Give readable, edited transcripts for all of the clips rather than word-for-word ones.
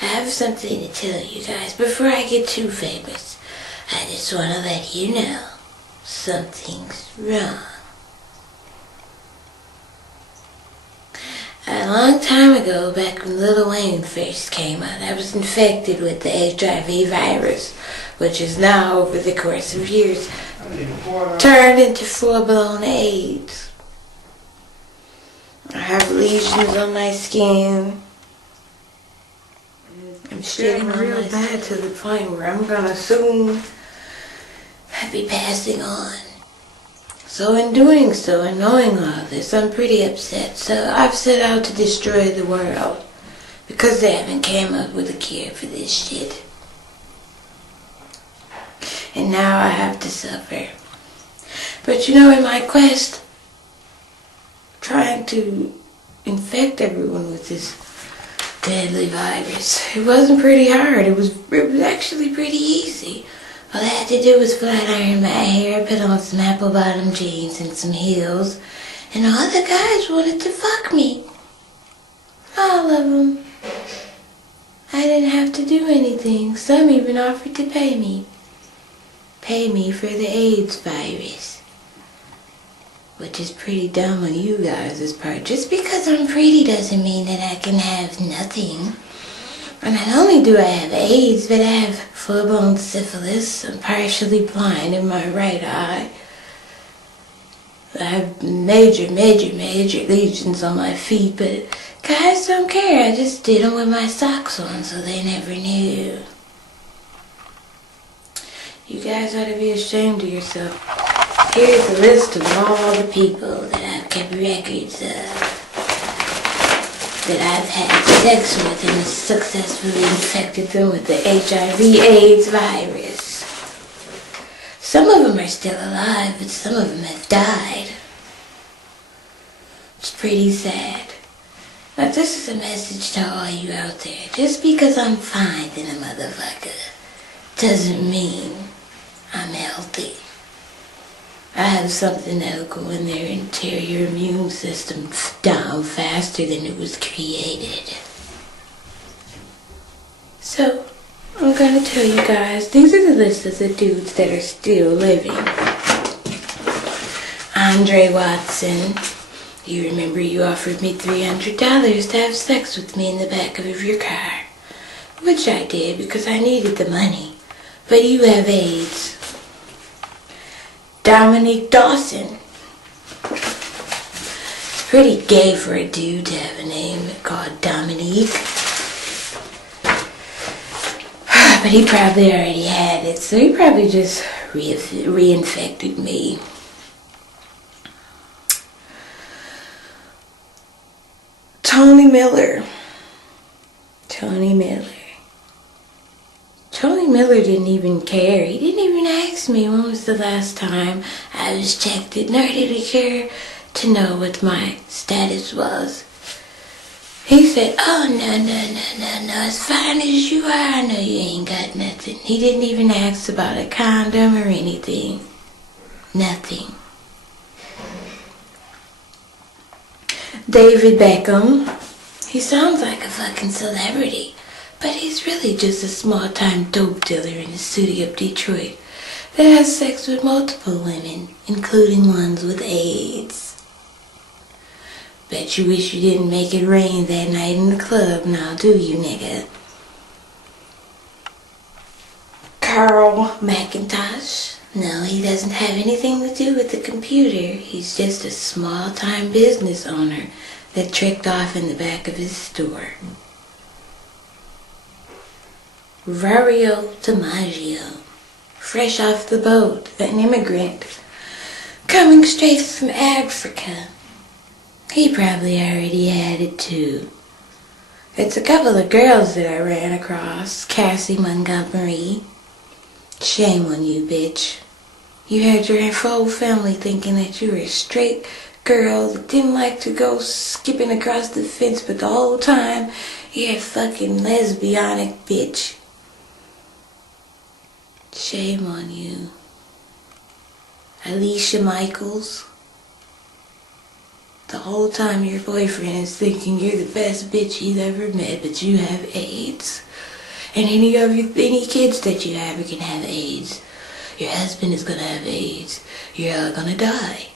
I have something to tell you guys before I get too famous. I just want to let you know something's wrong. A long time ago, back when Lil Wayne first came out, I was infected with the HIV virus, which is now, over the course of years, turned into full-blown AIDS. I have lesions on my skin. I'm shitting real bad to the point where I'm gonna soon be passing on. So in doing so and knowing all this, I'm pretty upset. So I've set out to destroy the world because they haven't came up with a cure for this shit. And now I have to suffer. But you know, in my quest, trying to infect everyone with this deadly virus, it wasn't pretty hard. It was actually pretty easy. All I had to do was flat iron my hair, put on some apple bottom jeans and some heels, and all the guys wanted to fuck me. All of them. I didn't have to do anything. Some even offered to pay me. Pay me for the AIDS virus. Which is pretty dumb on you guys' part. Just because I'm pretty doesn't mean that I can have nothing. And not only do I have AIDS, but I have full-blown syphilis. I'm partially blind in my right eye. I have major lesions on my feet, but guys don't care. I just did them with my socks on, so they never knew. You guys ought to be ashamed of yourself. Here's a list of all the people that I've kept records of, that I've had sex with and successfully infected them with the HIV/AIDS virus. Some of them are still alive, but some of them have died. It's pretty sad. Now this is a message to all you out there. Just because I'm fine than a motherfucker doesn't mean I'm healthy. I have something that'll go in their interior immune system down faster than it was created. So, I'm gonna tell you guys, these are the list of the dudes that are still living. Andre Watson. You remember you offered me $300 to have sex with me in the back of your car. Which I did because I needed the money. But you have AIDS. Dominique Dawson. It's pretty gay for a dude to have a name called Dominique. But he probably already had it, so he probably just reinfected me. Tony Miller. Tony Miller didn't even care. He didn't even ask me when was the last time I was checked, nor did he care to know what my status was. He said, oh, no, as fine as you are, I know you ain't got nothing. He didn't even ask about a condom or anything. Nothing. David Beckham. He sounds like a fucking celebrity, but he's really just a small-time dope dealer in the city of Detroit that has sex with multiple women, including ones with AIDS. Bet you wish you didn't make it rain that night in the club, now do you, nigga? Carl McIntosh. No, he doesn't have anything to do with the computer. He's just a small-time business owner that tricked off in the back of his store. Mario DiMaggio. Fresh off the boat, an immigrant, coming straight from Africa. He probably already had it too. It's a couple of girls that I ran across. Cassie Montgomery. Shame on you, bitch. You had your whole family thinking that you were a straight girl that didn't like to go skipping across the fence, but the whole time you're a fucking lesbianic bitch. Shame on you. Alicia Michaels. The whole time your boyfriend is thinking you're the best bitch he's ever met, but you have AIDS. And any kids that you have can have AIDS. Your husband is gonna have AIDS. You're all gonna die.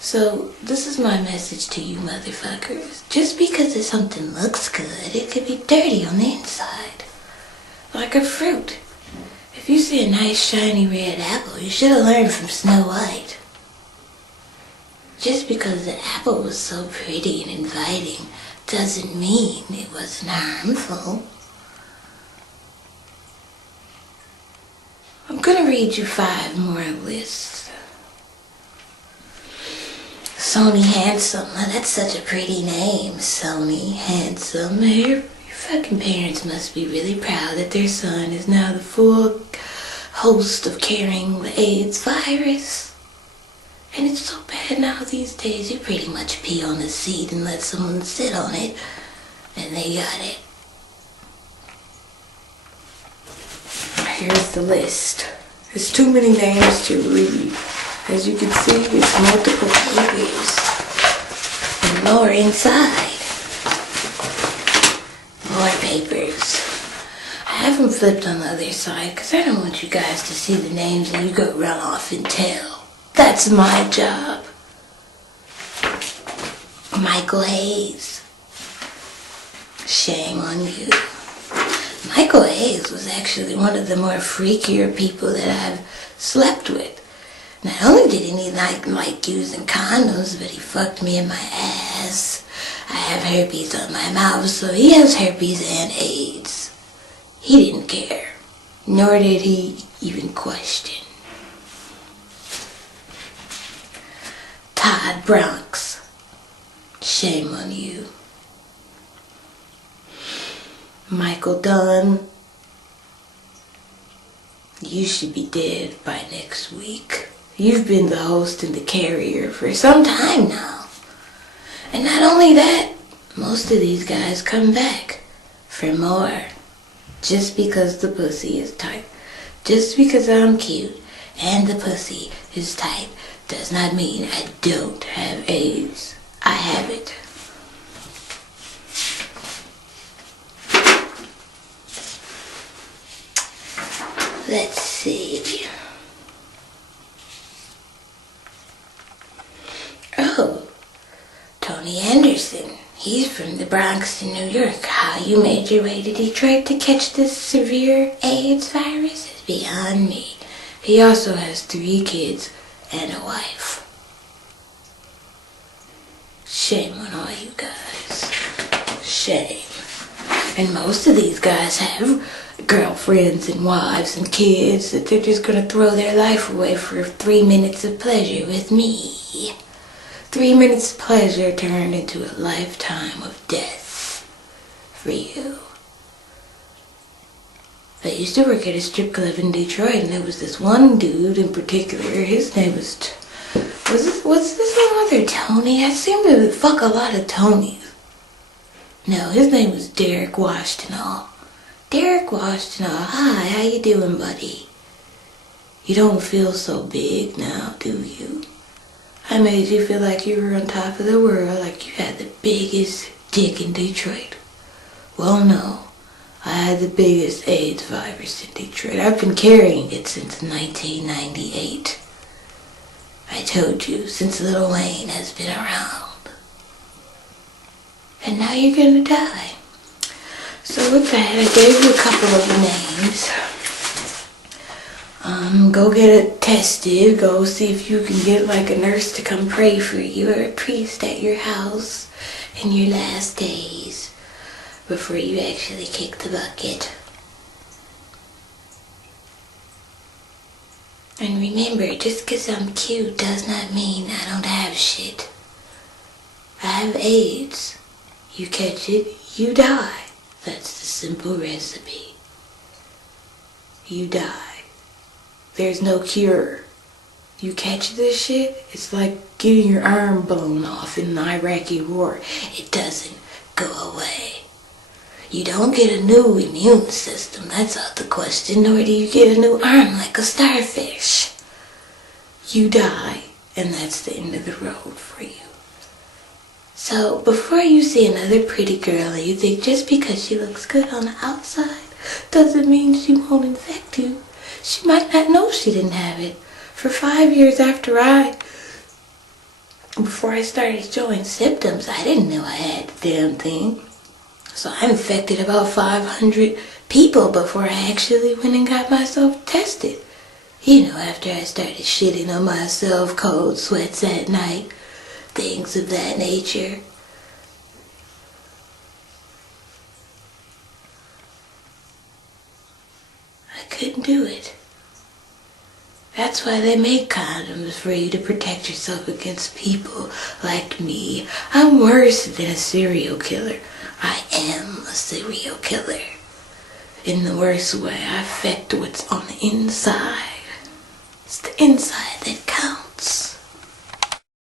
So, this is my message to you motherfuckers. Just because something looks good, it could be dirty on the inside. Like a fruit. If you see a nice shiny red apple, you should have learned from Snow White. Just because the apple was so pretty and inviting doesn't mean it wasn't harmful. I'm gonna read you 5 more lists. Sony Handsome. Now that's such a pretty name. Sony Handsome. Your fucking parents must be really proud that their son is now the full host of carrying the AIDS virus. And it's so bad now these days, you pretty much pee on the seat and let someone sit on it, and they got it. Here's the list. There's too many names to read. As you can see, it's multiple pages. And more inside. More papers. I have them flipped on the other side because I don't want you guys to see the names and you go run off and tell. That's my job. Michael Hayes. Shame on you. Michael Hayes was actually one of the more freakier people that I've slept with. Not only did he not like using condoms, but he fucked me in my ass. I have herpes on my mouth, so he has herpes and AIDS. He didn't care, nor did he even question. Todd Bronx. Shame on you. Michael Dunn. You should be dead by next week. You've been the host and the carrier for some time now. And not only that, most of these guys come back for more. Just because the pussy is tight. Just because I'm cute and the pussy is tight does not mean I don't have AIDS. I have it. Let's see. Oh, Tony Anderson. He's from the Bronx in New York. How you made your way to Detroit to catch this severe AIDS virus is beyond me. He also has 3 kids and a wife. Shame on all you guys. Shame. And most of these guys have girlfriends and wives and kids that they're just gonna throw their life away for 3 minutes of pleasure with me. 3 minutes of pleasure turned into a lifetime of death for you. I used to work at a strip club in Detroit, and there was this one dude in particular. His name was this other Tony? I seem to fuck a lot of Tonys. No, his name was Derek Washtenall. Derek Washtenall, hi, how you doing, buddy? You don't feel so big now, do you? I made you feel like you were on top of the world, like you had the biggest dick in Detroit. Well, no. I had the biggest AIDS virus in Detroit. I've been carrying it since 1998. I told you, since Lil Wayne has been around. And now you're gonna die. So with that, I gave you a couple of names. Go get it tested. Go see if you can get like a nurse to come pray for you or a priest at your house in your last days before you actually kick the bucket. And remember, just because I'm cute does not mean I don't have shit. I have AIDS. You catch it, you die. That's the simple recipe. You die. There's no cure. You catch this shit, it's like getting your arm blown off in the Iraqi war. It doesn't go away. You don't get a new immune system, that's out the question, nor do you get a new arm like a starfish. You die, and that's the end of the road for you. So before you see another pretty girl and you think just because she looks good on the outside doesn't mean she won't infect you. She might not know she didn't have it. For 5 years before I started showing symptoms, I didn't know I had the damn thing. So I infected about 500 people before I actually went and got myself tested. You know, after I started shitting on myself, cold sweats at night, things of that nature. I couldn't do it. That's why they make condoms, for you to protect yourself against people like me. I'm worse than a serial killer. I am a serial killer. In the worst way, I affect what's on the inside. It's the inside that counts.